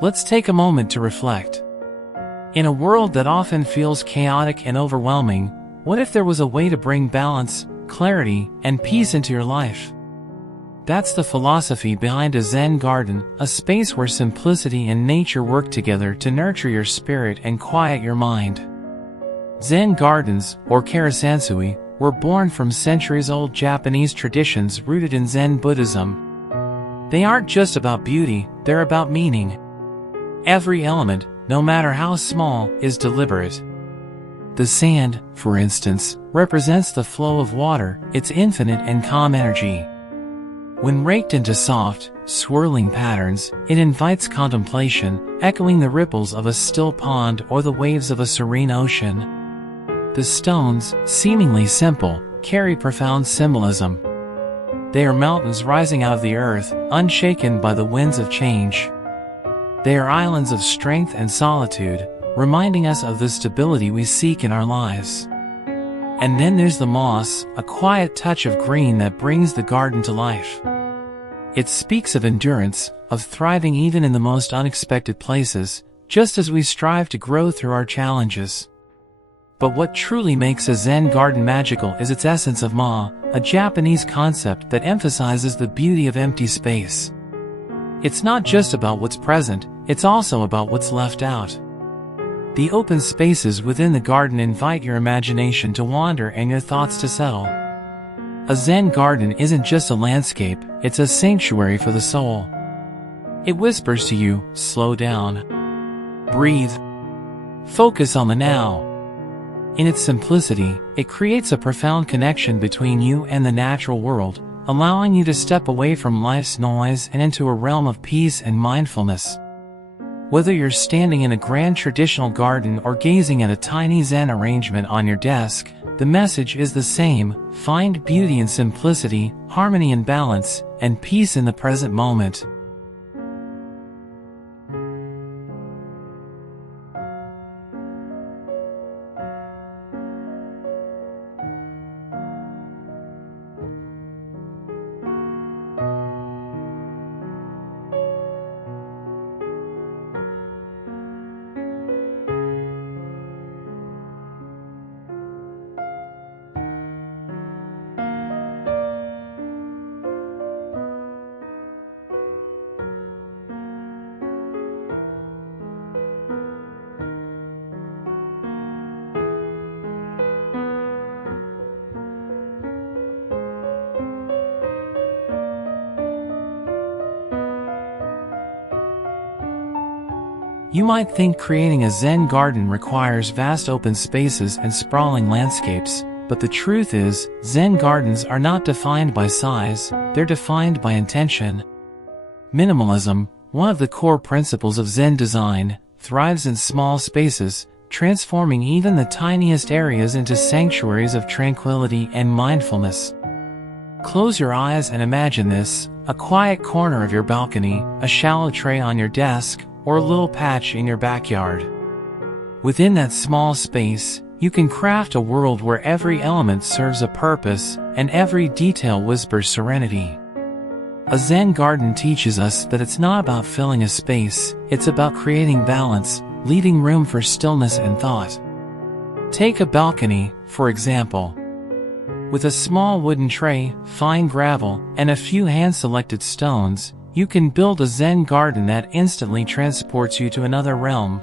Let's take a moment to reflect. In a world that often feels chaotic and overwhelming, what if there was a way to bring balance, clarity, and peace into your life? That's the philosophy behind a Zen garden, a space where simplicity and nature work together to nurture your spirit and quiet your mind. Zen gardens, or karasansui, were born from centuries-old Japanese traditions rooted in Zen Buddhism. They aren't just about beauty, they're about meaning. Every element, no matter how small, is deliberate. The sand, for instance, represents the flow of water, its infinite and calm energy. When raked into soft, swirling patterns, it invites contemplation, echoing the ripples of a still pond or the waves of a serene ocean. The stones, seemingly simple, carry profound symbolism. They are mountains rising out of the earth, unshaken by the winds of change. They are islands of strength and solitude, reminding us of the stability we seek in our lives. And then there's the moss, a quiet touch of green that brings the garden to life. It speaks of endurance, of thriving even in the most unexpected places, just as we strive to grow through our challenges. But what truly makes a Zen garden magical is its essence of ma, a Japanese concept that emphasizes the beauty of empty space. It's not just about what's present, it's also about what's left out. The open spaces within the garden invite your imagination to wander and your thoughts to settle. A Zen garden isn't just a landscape, it's a sanctuary for the soul. It whispers to you, slow down. Breathe. Focus on the now. In its simplicity, it creates a profound connection between you and the natural world, allowing you to step away from life's noise and into a realm of peace and mindfulness. Whether you're standing in a grand traditional garden or gazing at a tiny Zen arrangement on your desk, the message is the same: find beauty in simplicity, harmony in balance, and peace in the present moment. You might think creating a Zen garden requires vast open spaces and sprawling landscapes, but the truth is, Zen gardens are not defined by size, they're defined by intention. Minimalism, one of the core principles of Zen design, thrives in small spaces, transforming even the tiniest areas into sanctuaries of tranquility and mindfulness. Close your eyes and imagine this: a quiet corner of your balcony, a shallow tray on your desk, or a little patch in your backyard. Within that small space, you can craft a world where every element serves a purpose, and every detail whispers serenity. A Zen garden teaches us that it's not about filling a space, it's about creating balance, leaving room for stillness and thought. Take a balcony, for example. With a small wooden tray, fine gravel, and a few hand-selected stones, you can build a Zen garden that instantly transports you to another realm.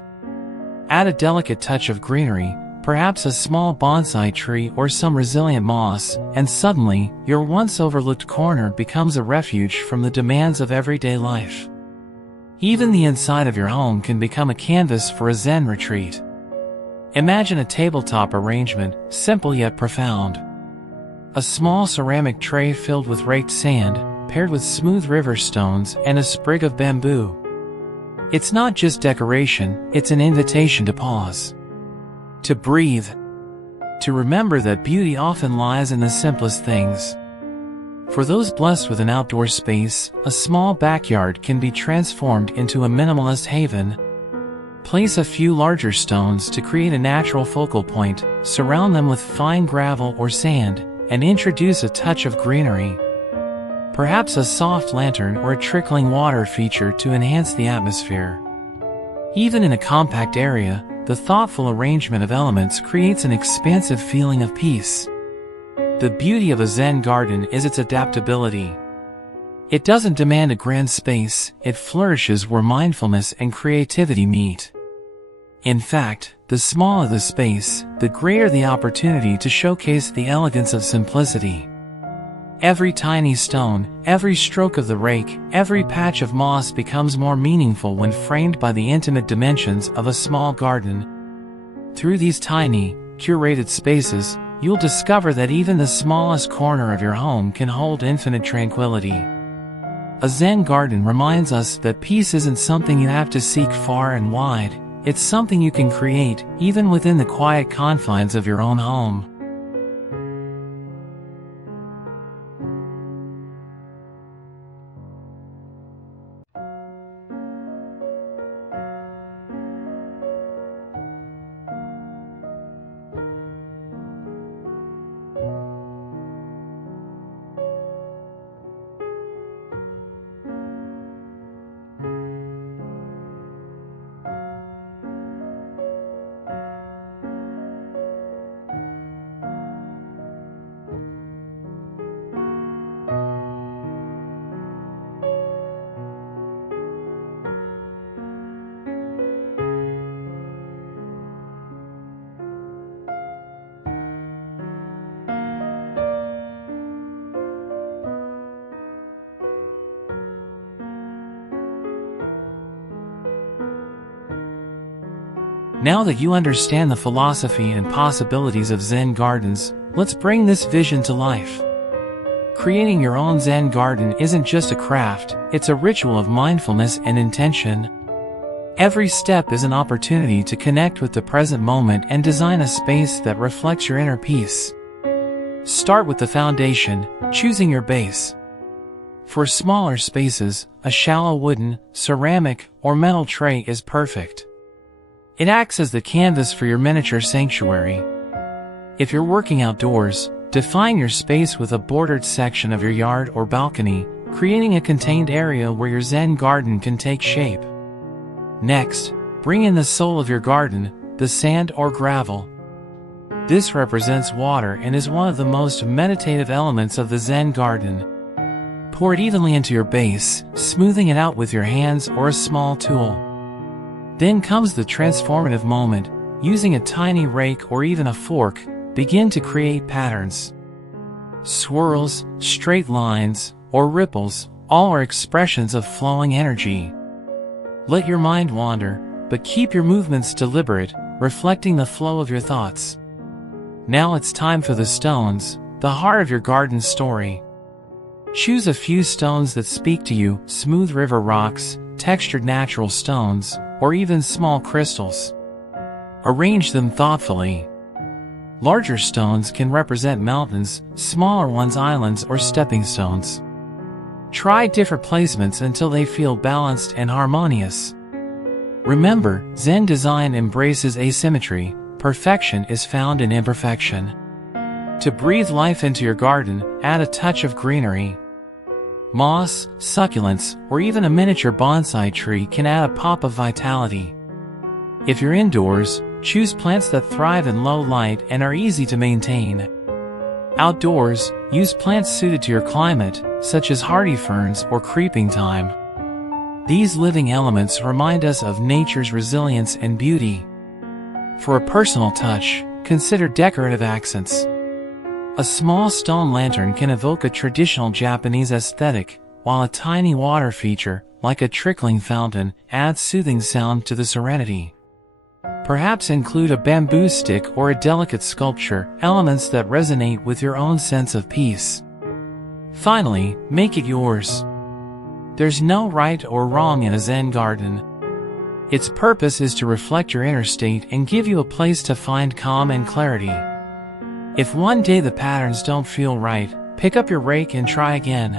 Add a delicate touch of greenery, perhaps a small bonsai tree or some resilient moss, and suddenly, your once overlooked corner becomes a refuge from the demands of everyday life. Even the inside of your home can become a canvas for a Zen retreat. Imagine a tabletop arrangement, simple yet profound. A small ceramic tray filled with raked sand, paired with smooth river stones and a sprig of bamboo. It's not just decoration, it's an invitation to pause. To breathe. To remember that beauty often lies in the simplest things. For those blessed with an outdoor space, a small backyard can be transformed into a minimalist haven. Place a few larger stones to create a natural focal point, surround them with fine gravel or sand, and introduce a touch of greenery. Perhaps a soft lantern or a trickling water feature to enhance the atmosphere. Even in a compact area, the thoughtful arrangement of elements creates an expansive feeling of peace. The beauty of a Zen garden is its adaptability. It doesn't demand a grand space, it flourishes where mindfulness and creativity meet. In fact, the smaller the space, the greater the opportunity to showcase the elegance of simplicity. Every tiny stone, every stroke of the rake, every patch of moss becomes more meaningful when framed by the intimate dimensions of a small garden. Through these tiny, curated spaces, you'll discover that even the smallest corner of your home can hold infinite tranquility. A Zen garden reminds us that peace isn't something you have to seek far and wide, it's something you can create, even within the quiet confines of your own home. Now that you understand the philosophy and possibilities of Zen gardens, let's bring this vision to life. Creating your own Zen garden isn't just a craft, it's a ritual of mindfulness and intention. Every step is an opportunity to connect with the present moment and design a space that reflects your inner peace. Start with the foundation, choosing your base. For smaller spaces, a shallow wooden, ceramic, or metal tray is perfect. It acts as the canvas for your miniature sanctuary. If you're working outdoors, define your space with a bordered section of your yard or balcony, creating a contained area where your Zen garden can take shape. Next, bring in the soul of your garden, the sand or gravel. This represents water and is one of the most meditative elements of the Zen garden. Pour it evenly into your base, smoothing it out with your hands or a small tool. Then comes the transformative moment. Using a tiny rake or even a fork, begin to create patterns. Swirls, straight lines, or ripples, all are expressions of flowing energy. Let your mind wander, but keep your movements deliberate, reflecting the flow of your thoughts. Now it's time for the stones, the heart of your garden story. Choose a few stones that speak to you: smooth river rocks, textured natural stones, or even small crystals. Arrange them thoughtfully. Larger stones can represent mountains, smaller ones islands or stepping stones. Try different placements until they feel balanced and harmonious. Remember, Zen design embraces asymmetry. Perfection is found in imperfection. To breathe life into your garden, add a touch of greenery. Moss, succulents, or even a miniature bonsai tree can add a pop of vitality. If you're indoors, choose plants that thrive in low light and are easy to maintain. Outdoors, use plants suited to your climate, such as hardy ferns or creeping thyme. These living elements remind us of nature's resilience and beauty. For a personal touch, consider decorative accents. A small stone lantern can evoke a traditional Japanese aesthetic, while a tiny water feature, like a trickling fountain, adds soothing sound to the serenity. Perhaps include a bamboo stick or a delicate sculpture, elements that resonate with your own sense of peace. Finally, make it yours. There's no right or wrong in a Zen garden. Its purpose is to reflect your inner state and give you a place to find calm and clarity. If one day the patterns don't feel right, pick up your rake and try again.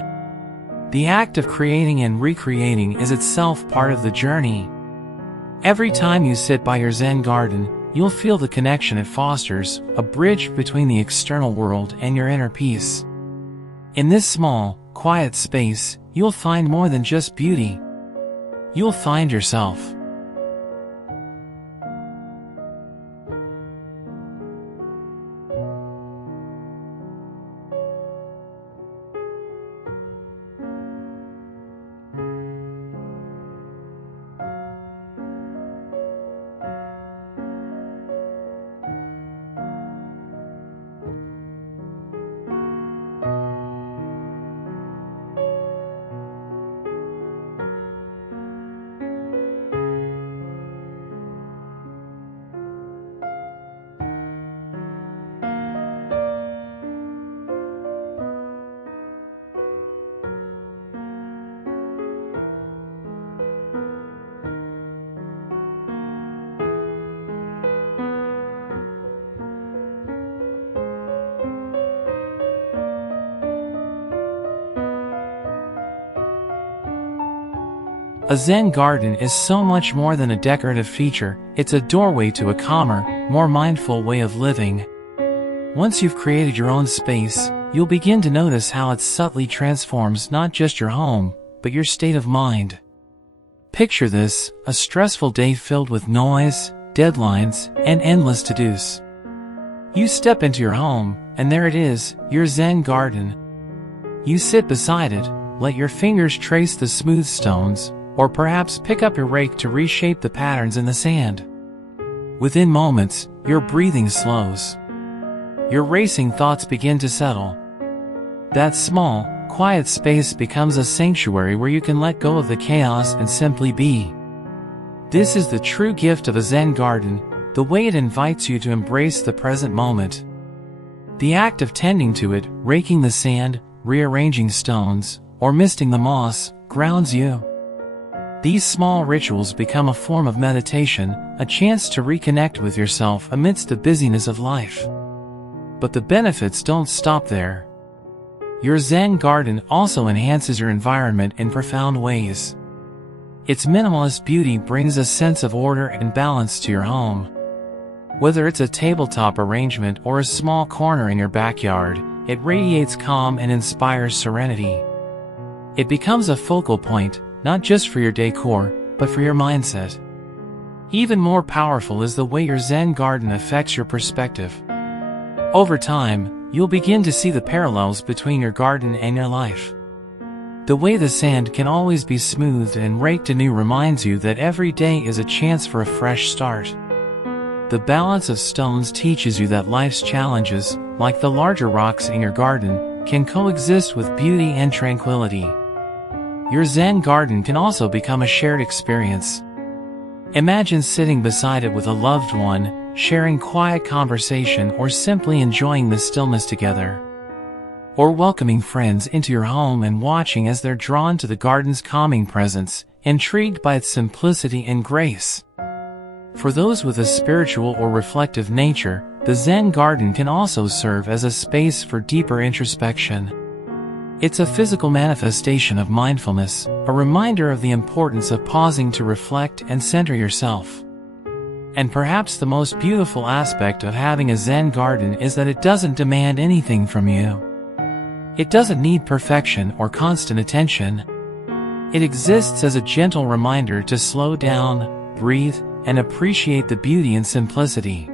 The act of creating and recreating is itself part of the journey. Every time you sit by your Zen garden, you'll feel the connection it fosters, a bridge between the external world and your inner peace. In this small, quiet space, you'll find more than just beauty. You'll find yourself. A Zen garden is so much more than a decorative feature, it's a doorway to a calmer, more mindful way of living. Once you've created your own space, you'll begin to notice how it subtly transforms not just your home, but your state of mind. Picture this, a stressful day filled with noise, deadlines, and endless to-dos. You step into your home, and there it is, your Zen garden. You sit beside it, let your fingers trace the smooth stones, or perhaps pick up your rake to reshape the patterns in the sand. Within moments, your breathing slows. Your racing thoughts begin to settle. That small, quiet space becomes a sanctuary where you can let go of the chaos and simply be. This is the true gift of a Zen garden, the way it invites you to embrace the present moment. The act of tending to it, raking the sand, rearranging stones, or misting the moss, grounds you. These small rituals become a form of meditation, a chance to reconnect with yourself amidst the busyness of life. But the benefits don't stop there. Your Zen garden also enhances your environment in profound ways. Its minimalist beauty brings a sense of order and balance to your home. Whether it's a tabletop arrangement or a small corner in your backyard, it radiates calm and inspires serenity. It becomes a focal point, not just for your decor, but for your mindset. Even more powerful is the way your Zen garden affects your perspective. Over time, you'll begin to see the parallels between your garden and your life. The way the sand can always be smoothed and raked anew reminds you that every day is a chance for a fresh start. The balance of stones teaches you that life's challenges, like the larger rocks in your garden, can coexist with beauty and tranquility. Your Zen garden can also become a shared experience. Imagine sitting beside it with a loved one, sharing quiet conversation or simply enjoying the stillness together. Or welcoming friends into your home and watching as they're drawn to the garden's calming presence, intrigued by its simplicity and grace. For those with a spiritual or reflective nature, the Zen garden can also serve as a space for deeper introspection. It's a physical manifestation of mindfulness, a reminder of the importance of pausing to reflect and center yourself. And perhaps the most beautiful aspect of having a Zen garden is that it doesn't demand anything from you. It doesn't need perfection or constant attention. It exists as a gentle reminder to slow down, breathe, and appreciate the beauty and simplicity.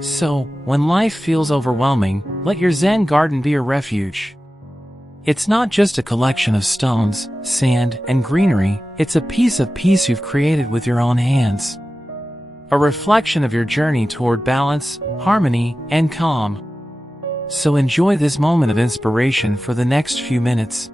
So, when life feels overwhelming, let your Zen garden be your refuge. It's not just a collection of stones, sand, and greenery, it's a piece of peace you've created with your own hands. A reflection of your journey toward balance, harmony, and calm. So enjoy this moment of inspiration for the next few minutes.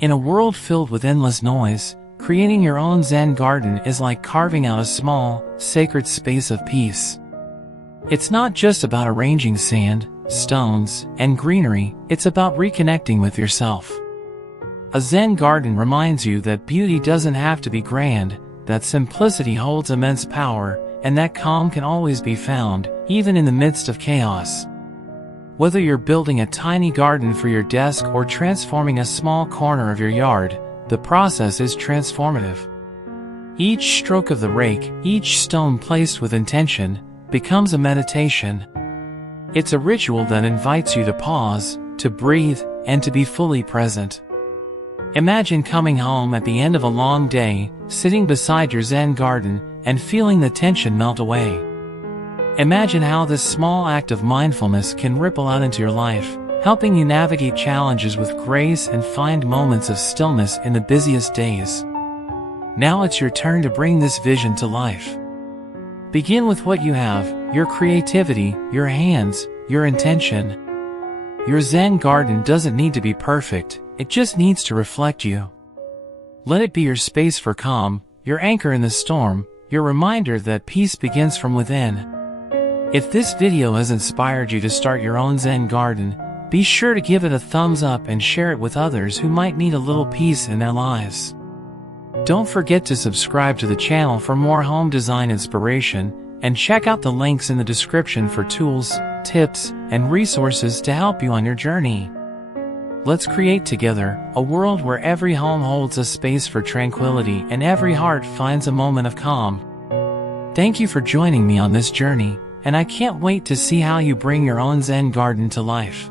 In a world filled with endless noise, creating your own Zen garden is like carving out a small, sacred space of peace. It's not just about arranging sand, stones, and greenery, it's about reconnecting with yourself. A Zen garden reminds you that beauty doesn't have to be grand, that simplicity holds immense power, and that calm can always be found, even in the midst of chaos. Whether you're building a tiny garden for your desk or transforming a small corner of your yard, the process is transformative. Each stroke of the rake, each stone placed with intention, becomes a meditation. It's a ritual that invites you to pause, to breathe, and to be fully present. Imagine coming home at the end of a long day, sitting beside your Zen garden, and feeling the tension melt away. Imagine how this small act of mindfulness can ripple out into your life, helping you navigate challenges with grace and find moments of stillness in the busiest days. Now it's your turn to bring this vision to life. Begin with what you have, your creativity, your hands, your intention. Your Zen garden doesn't need to be perfect, it just needs to reflect you. Let it be your space for calm, your anchor in the storm, your reminder that peace begins from within. If this video has inspired you to start your own Zen garden, be sure to give it a thumbs up and share it with others who might need a little peace in their lives. Don't forget to subscribe to the channel for more home design inspiration, and check out the links in the description for tools, tips, and resources to help you on your journey. Let's create together a world where every home holds a space for tranquility and every heart finds a moment of calm. Thank you for joining me on this journey, and I can't wait to see how you bring your own Zen garden to life.